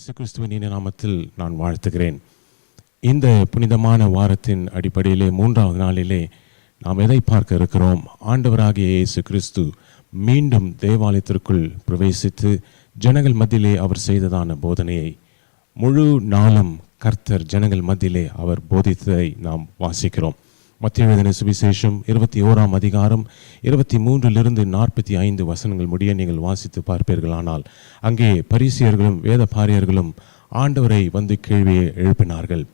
இயேசு கிறிஸ்துவின் இனிய நாமத்தில் நான் வாழ்த்துகிறேன். இந்த புனிதமான வாரத்தின் அடிப்படையிலே 3வது நாளிலே நாம் எதை பார்க்க இருக்கிறோம்? ஆண்டவராகிய இயேசு கிறிஸ்து மீண்டும் தேவாலயத்திற்குள் பிரவேசித்து ஜனங்கள் மத்தியிலே அவர் செய்ததான போதனையை முழு நாளும் கர்த்தர் ஜனங்கள் மத்தியிலே அவர் போதித்ததை நாம் வாசிக்கிறோம். மத்தேயு எழுதின சுவிசேஷம் 21ஆம் அதிகாரம் 23 45 வசனங்கள் முடிய நீங்கள் வாசித்து பார்ப்பீர்களானால் அங்கே பரிசேயர்களும் வேத பாரியர்களும் ஆண்டவரை வந்து கேள்வியை எழுப்பினார்கள்.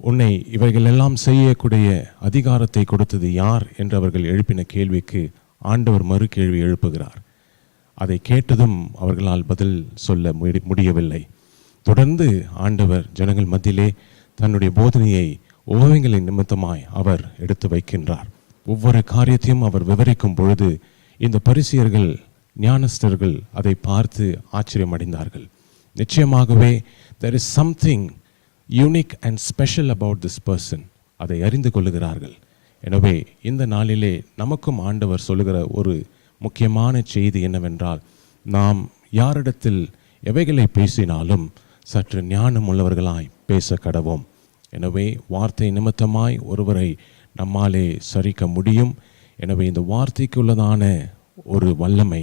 உன்னை இவைகள் எல்லாம் செய்யக்கூடிய அதிகாரத்தை கொடுத்தது யார் என்று அவர்கள் எழுப்பின கேள்விக்கு ஆண்டவர் மறு கேள்வி எழுப்புகிறார். அதை கேட்டதும் அவர்களால் பதில் சொல்ல முடியவில்லை. தொடர்ந்து ஆண்டவர் ஜனங்கள் மத்தியிலே தன்னுடைய போதனையை உவமைகளின் நிமித்தமாய் அவர் எடுத்து வைக்கின்றார். ஒவ்வொரு காரியத்தையும் அவர் விவரிக்கும் பொழுது இந்த பரிசேயர்கள் ஞானஸ்தர்கள் அதை பார்த்து ஆச்சரியமடைந்தார்கள். நிச்சயமாகவே there is something unique and special about this person. அதை அறிந்து கொள்ளுகிறார்கள். எனவே இந்த நாளிலே நமக்கும் ஆண்டவர் சொல்லுகிற ஒரு முக்கியமான செய்தி என்னவென்றால், நாம் யாரிடத்தில் எவைகளை பேசினாலும் சற்று ஞானம் உள்ளவர்களாய் பேச கடவோம். எனவே வார்த்தை நிமித்தமாய் ஒருவரை நம்மாலே சரிக்க முடியும். எனவே இந்த வார்த்தைக்கு உள்ளதான ஒரு வல்லமை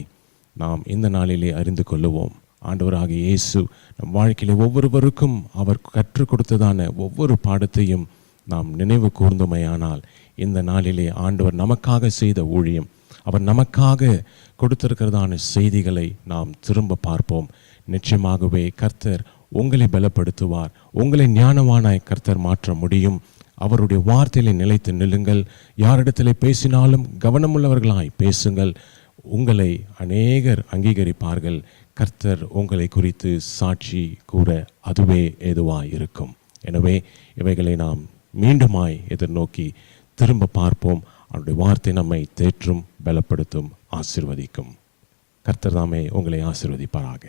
நாம் இந்த நாளிலே அறிந்து கொள்ளுவோம். ஆண்டவராகிய இயேசு நம் வாழ்க்கையிலே ஒவ்வொருவருக்கும் அவர் கற்றுக் கொடுத்ததான ஒவ்வொரு பாடத்தையும் நாம் நினைவு கூர்ந்தோமையானால் இந்த நாளிலே ஆண்டவர் நமக்காக செய்த ஊழியம், அவர் நமக்காக கொடுத்திருக்கிறதான செய்திகளை நாம் திரும்ப பார்ப்போம். நிச்சயமாகவே கர்த்தர் உங்களை பலப்படுத்துவார். உங்களை ஞானவானாய் கர்த்தர் மாற்ற முடியும். அவருடைய வார்த்தையிலே நிலைத்து நில்லுங்கள். யாரிடத்திலே பேசினாலும் கவனமுள்ளவர்களாய் பேசுங்கள். உங்களை அநேகர் அங்கீகரிப்பார்கள். கர்த்தர் உங்களை குறித்து சாட்சி கூற அதுவே ஏதுவாய் இருக்கும். எனவே இவைகளை நாம் மீண்டுமாய் எதிர்நோக்கி திரும்ப பார்ப்போம். அவருடைய வார்த்தை நம்மை தேற்றும், பலப்படுத்தும், ஆசீர்வதிக்கும். கர்த்தர் தாமே உங்களை ஆசீர்வதிப்பாராக.